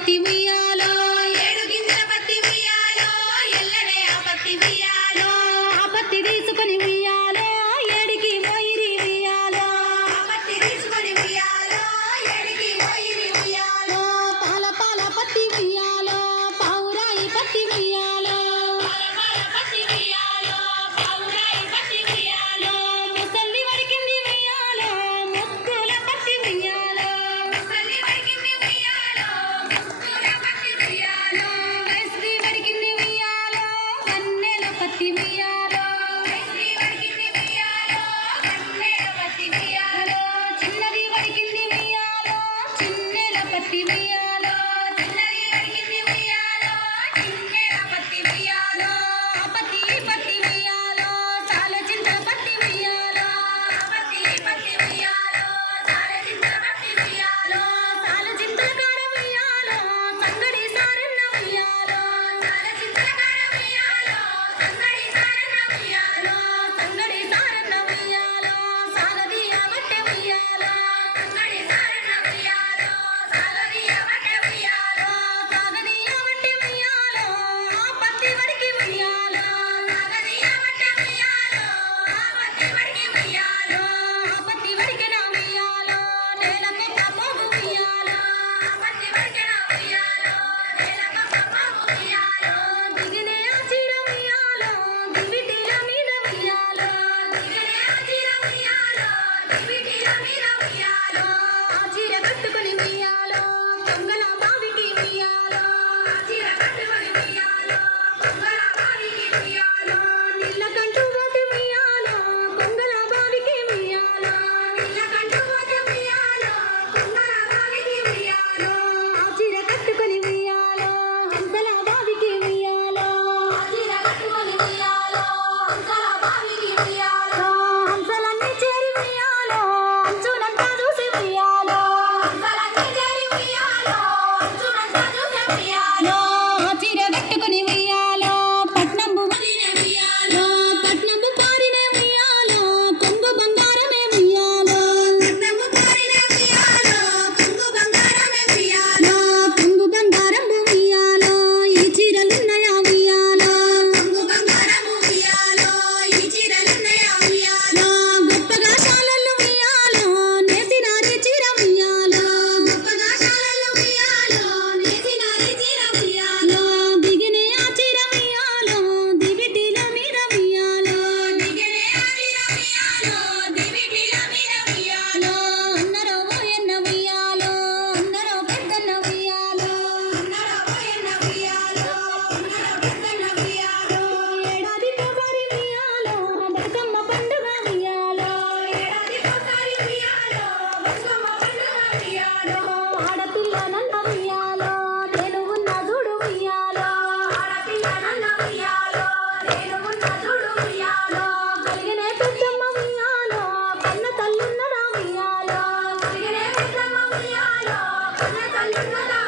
పత్తి ఉయ్యాలో ఏడు గింజల పత్తి ఉయ్యాలో ఎల్లనే ఆ పత్తి ఉయ్యాలో ఆ పత్తి తీసుకొని ఉయ్యాలో ఏడికి మొయిరి ఉయ్యాలో ఆ పత్తి తీసుకొని ఉయ్యాలో ఏడికి మొయిరి ఉయ్యాలో పాల పాల పత్తి ఉయ్యాలో పావురాయి పత్తి ఉయ్యాలో పాల పత్తి ఉయ్యాలో పావురాయి పత్తి ఉయ్యాలో ముసలి వడికింది ఉయ్యాలో ముక్కుల పత్తి ఉయ్యాలో ముసలి వడికింది ఉయ్యాలో ముక్కుల పత్తి ఉయ్యాలో వైశ్రీ వడికింది ఉయ్యాలో కన్నెల పత్తి ఉయ్యాలో వైశ్రీ వడికింది ఉయ్యాలో కన్నెల పత్తి ఉయ్యాలో చిన్నది వడికింది ఉయ్యాలో చిన్నెల పత్తి ఉయ్యాలో చిన్నది వడికింది ఉయ్యాలో చిన్నెల పత్తి ఉయ్యాలో ఆ పత్తి ఉయ్యాలో చాలా చింతల పత్తి ఉయ్యాలో ఆ పత్తి ఉయ్యాలో చాలా చింతల పత్తి ఉయ్యాలో చాలా చింతల కాడ ఉయ్యాలో సంగడి సారన్న ఉయ్యాలో చాలా చింతల కాడ ఉయ్యాలో సంగడి సారన్న ఉయ్యాలో సంగడి సారన్న ఉయ్యాలో సాగదీయ వట్టె ఉయ్యాలో సంగడి సారన్న ఉయ్యాలో సాగదీయ వట్టె ఉయ్యాలో సాగదీయ వట్టె ఉయ్యాలో ఆ పత్తి వడికి ఉయ్యాలో సాగదీయ వట్టె ఉయ్యాలో ఆ పత్తి వడికి ఉయ్యాలో ఆ పత్తి వడికిన ఉయ్యాలో నేలకు పప్పు ఉయ్యాలో ఆ పత్తి వడికిన ఉయ్యాలో నేలకు పప్పు ఉయ్యాలో దిగినే ఆ చీర ఉయ్యాలో దివిటీల మీద ఉయ్యాలో దిగినే ఆ చీర ఉయ్యాలో దివిటీల మీద ఉయ్యాలో ఆ చీర కట్టుకొని ఉయ్యాలో కొంగల బావికి ఉయ్యాలో ఆ చీర కట్టుకొని ఉయ్యాలో కొంగల బావికి ఉయ్యాలో నీళ్ళకంటూ పోతే ఉయ్యాలో కొంగల బావికి ఉయ్యాలో నీళ్ళకంటూ పోతే ఉయ్యాలో కొంగల బావికి ఉయ్యాలో ఆ చీర కట్టుకొని ఉయ్యాలో హంసల బావికి ఉయ్యాలో ఆ చీర కట్టుకొని ఉయ్యాలో హంసల బావికి ఉయ్యాలో హంసలన్నీ చేరి ఉయ్యాలో అంచునంతా చూసి ఉయ్యాలో హంసలన్నీ చేరి ఉయ్యాలో అంచునంతా చూసి ఉయ్యాలో ఆ చీర కట్టుకొని ఉయ్యాలో పట్నంబు ఉయ్యాలో పట్నంబు పారినే ఉయ్యాలో కొంగు బంగారమే ఉయ్యాలో పట్నంబు పారినే ఉయ్యాలో కొంగు బంగారమే ఉయ్యాలో కొంగు బంగారము ఉయ్యాలో ఈ చీరలున్నయా ఉయ్యాలో కొంగు బంగారము ఉయ్యాలో ఈ చీరలున్నయా ఉయ్యాలో గొప్పగా శాలలు ఉయ్యాలో నేసినారి చీర ఉయ్యాలో గొప్పగా శాలలు ఉయ్యాలో నేసినారి చీర ఉయ్యాలో దిగినే ఆ చీర ఉయ్యాలో దివిటీల మీద ఉయ్యాలో దిగినే ఆ చీర ఉయ్యాలో దివిటీల మీద ఉయ్యాలో అన్నరో ఎన్న ఉయ్యాలో అన్నరో పెద్దన్న ఉయ్యాలో అన్నరో ఎన్న ఉయ్యాలో అన్నరో పెద్దన్న ఉయ్యాలో ఏడాది ఒకసారి ఉయ్యాలో బతుకమ్మ పండుగ ఉయ్యాలో ఏడాది ఒకసారి ఉయ్యాలో బతుకమ్మ పండుగ ఉయ్యాలో ఆడపిల్ల నల్ల ఉయ్యాలో నేను ఉన్న చూడు ఉయ్యాలో ఆడపిల్ల నల్ల ఉయ్యాలో నేను ఉన్న చూడు ఉయ్యాలో కలిగినే పెద్దమ్మ ఉయ్యాలో కన్న తల్లున్నదా ఉయ్యాలో కలిగినే పెద్దమ్మ ఉయ్యాలో కన్న తల్లున్నదా